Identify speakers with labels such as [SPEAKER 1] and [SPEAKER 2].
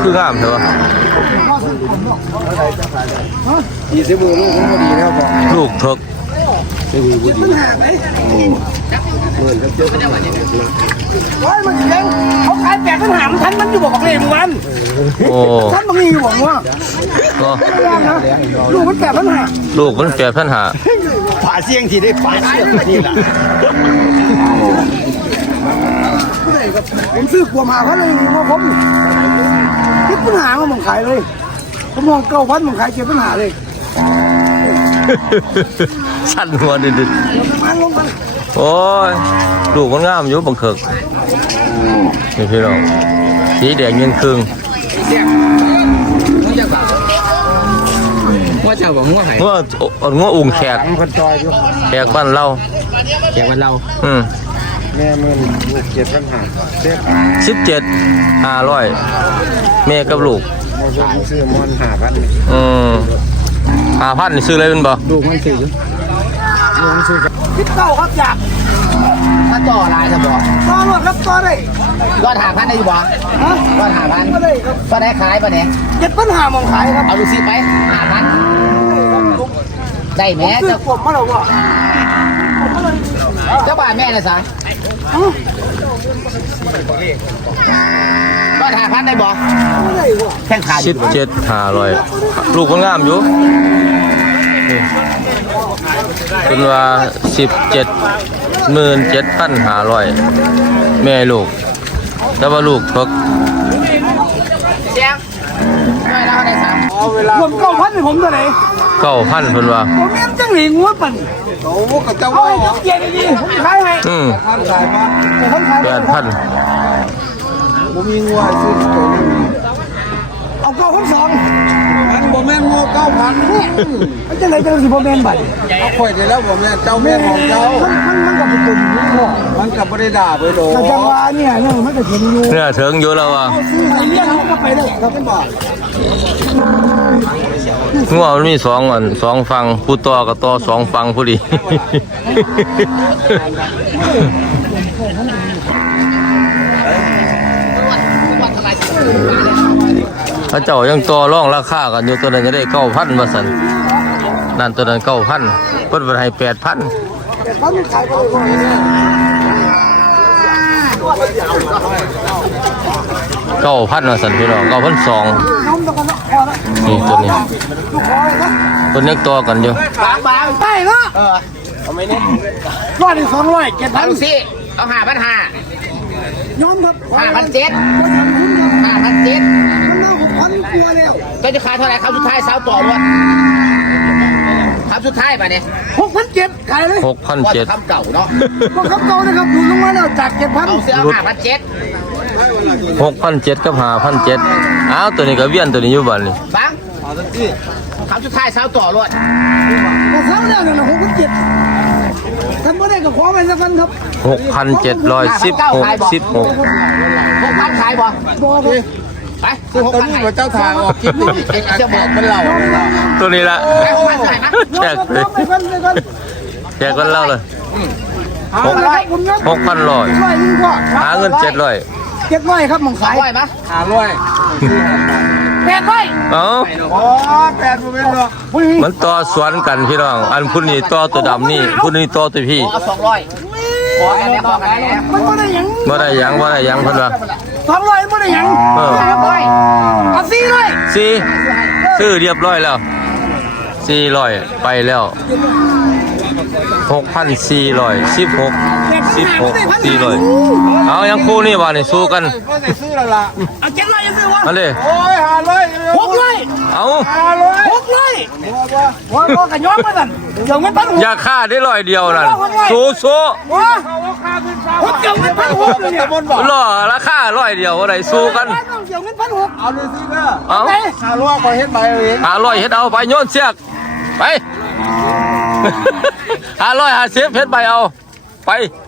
[SPEAKER 1] คืองามเถอะ
[SPEAKER 2] 20 มือลูกมันดีแล้วบอก
[SPEAKER 1] ลูกเถิก
[SPEAKER 3] มันเลี้ยงเขาขาย8,500ทันมันอยู่บอกเลยมัน
[SPEAKER 1] โอ้
[SPEAKER 3] ทันบางทีอยู่บอกว่าลูกมัน8,500
[SPEAKER 1] ลูกมัน8,500
[SPEAKER 2] ผ่าเสียงที่ได้ผ่าเสียงนี่แหละ
[SPEAKER 3] ผมซื้อกลัวมาเขาเลยว่าผมคิดปัญหาว่าผมขายเลยผมมอง9,000ผมขาย7,500เลย
[SPEAKER 1] สั่นหัวดิดโอ้ยลูกมันงามอยู่บังเคิกนี่พี่น้องสีแดงเงินครึ่ง
[SPEAKER 2] ว่าจะบอกว่าไง
[SPEAKER 1] งัวอุ่งแขกแขกบ้านเรา
[SPEAKER 2] แม่มือลูก
[SPEAKER 1] 17,500แม่กับลูก
[SPEAKER 2] ซื้อมอน
[SPEAKER 1] 5,000นี่ซื้อเลยเป็นบ่
[SPEAKER 2] ลูกมันซื้อ
[SPEAKER 3] คิดเก่าครับอยาก
[SPEAKER 2] ถ้าต่อลายจะบอก
[SPEAKER 3] ต่อรถครับต่อได้
[SPEAKER 2] รอด5,000ได้บ่ฮะรอด5,000ก็ได้ครับก็ได้ขายป่ะเนี่ย
[SPEAKER 3] 7,500มองขายครับ
[SPEAKER 2] เอาดูสิไป5,000ได้แม่
[SPEAKER 3] เจ้าผมมาแล้วว่า
[SPEAKER 2] เจ้าบ้านแม่เลยสายรอด5,000ได้บ่แข่งขัน
[SPEAKER 1] 17,500ลูกมันงามอยู่เป็นว่า17,500แม่ลูกแต่ว่าลูกเพิก
[SPEAKER 3] ผม9,000ผมตัวไหน
[SPEAKER 1] 9,000เพิ่นว่า
[SPEAKER 3] ผมแม่นจังหลีงัวปั่น
[SPEAKER 2] โอ้ก็จะ
[SPEAKER 3] ว่าเกียรติดีขายให้
[SPEAKER 1] 8,000
[SPEAKER 2] ผมมีงัวซื้อตัวนึง
[SPEAKER 3] เอา9,200
[SPEAKER 2] มันบ่แม่นงัว9,000
[SPEAKER 3] มันจังได๋จังสิบ่แม่นบัด
[SPEAKER 2] เอาข่อยได้แล้วบ่แม่นเจ้าแม่นของเจ้า
[SPEAKER 3] มันก็เป็นตุ่มนี่พ่อ
[SPEAKER 2] มันก็บ่ได้ด่าไปโด
[SPEAKER 3] แต่จังว่าเนี่ยมันก็ถึงอยู่
[SPEAKER 1] เนี่ยถึงอยู่แล้วว่า
[SPEAKER 3] ซื้อเลี้ยงมันก็ไปได้ครับบ่
[SPEAKER 1] งัวมันมี2ฝั่งผู้ต่อกับต่อ2ฝั่งพอดีพระเจ้ายังต่อรองราคากันอยู่ตัวนั้นจะได้9,000ว่าซั่นนั่นตัวนั้น9,000เพิ่นให้8,000 9,000ว่าซั่นพี่น้อง9,200นี่ตัวนี้ตัวนี้ต่อกันอยู่
[SPEAKER 3] บางไปเนาะ
[SPEAKER 2] เอาไม่เนี่ย
[SPEAKER 3] ร้อย200
[SPEAKER 2] 7,000สิเอา5,500
[SPEAKER 3] ยอมครับ
[SPEAKER 2] 5,700
[SPEAKER 3] กลัวแล้ว
[SPEAKER 2] ก็จะขายเท่าไหร่ครับสุดท้ายสาวต่อรถครับสุดท้ายป่ะเนี่ย
[SPEAKER 3] 6,700ขายเลย
[SPEAKER 1] 6,700
[SPEAKER 2] คำเก่าเนาะ
[SPEAKER 3] ก็คำเก่านะครับหลุดลงมาแล้วจาก7,000
[SPEAKER 2] เอาเสื้อ5,700
[SPEAKER 1] 6,700กับ5,700อ้าวตัวนี้ก็เวียนตัวนี้อยู่บ้านนี่
[SPEAKER 2] บังคำสุดท้ายสาวต่อรถ
[SPEAKER 3] ก็เท่าแล้วเนี่ย6,700ทำไม่ได้ก็ขอไปสักกันครับ
[SPEAKER 1] 6,716
[SPEAKER 2] 6,000ขายบ่ไปซื้อ6,000ตัวนี้เจ้าทางออกคลิปนี้จะบอกเป็นเรา
[SPEAKER 1] ตัวนี้ละแจกเลยแจกกันเล่าเลย6,100หาเงิน700
[SPEAKER 3] ครับมองขาย
[SPEAKER 2] 500มั้ย
[SPEAKER 3] 800
[SPEAKER 1] เอ้า
[SPEAKER 2] อ๋อ8บ่แม่นหรอก
[SPEAKER 1] มันต่อสวนกันพี่น้องอันพุ่นนี่ต่อตัวดำนี่พุ่นนี่ต่อตัวพี่
[SPEAKER 2] 200ขอกันแล้ว
[SPEAKER 3] มันบ่ได้หยัง
[SPEAKER 1] เพิ่นว่า
[SPEAKER 3] 200บ่ได้หยังเอา400
[SPEAKER 1] ซื้อเรียบร้อยแล้ว400ไปแล้ว6,416 เอายังคู่นี่บ่นี่สู้กัน
[SPEAKER 2] ซื้อแล้วล่ะ
[SPEAKER 3] เอา700จะซื้อวะ
[SPEAKER 1] อันนี้
[SPEAKER 2] โอ้ย
[SPEAKER 3] 500
[SPEAKER 1] เอา
[SPEAKER 3] 600ว่าก็ย้อมมาสั่นเดี๋ยวเงินพัน
[SPEAKER 1] อย่าฆ่าได้ร้อยเดียวนั่นสู้
[SPEAKER 3] ผมเดี๋ยวเงิน1,600เนี่ย
[SPEAKER 1] รอราคาร้อยเดียวอะไรสู้กัน
[SPEAKER 3] เดี๋ยวเงิน1,600
[SPEAKER 2] เอาเลยสิเด้อ
[SPEAKER 1] เอา
[SPEAKER 2] 500ก็เฮ็ดใบเอาเอง
[SPEAKER 1] 500เฮ็ดเอาไปโยนเสียกไป550เฮ็ดใบเอาไป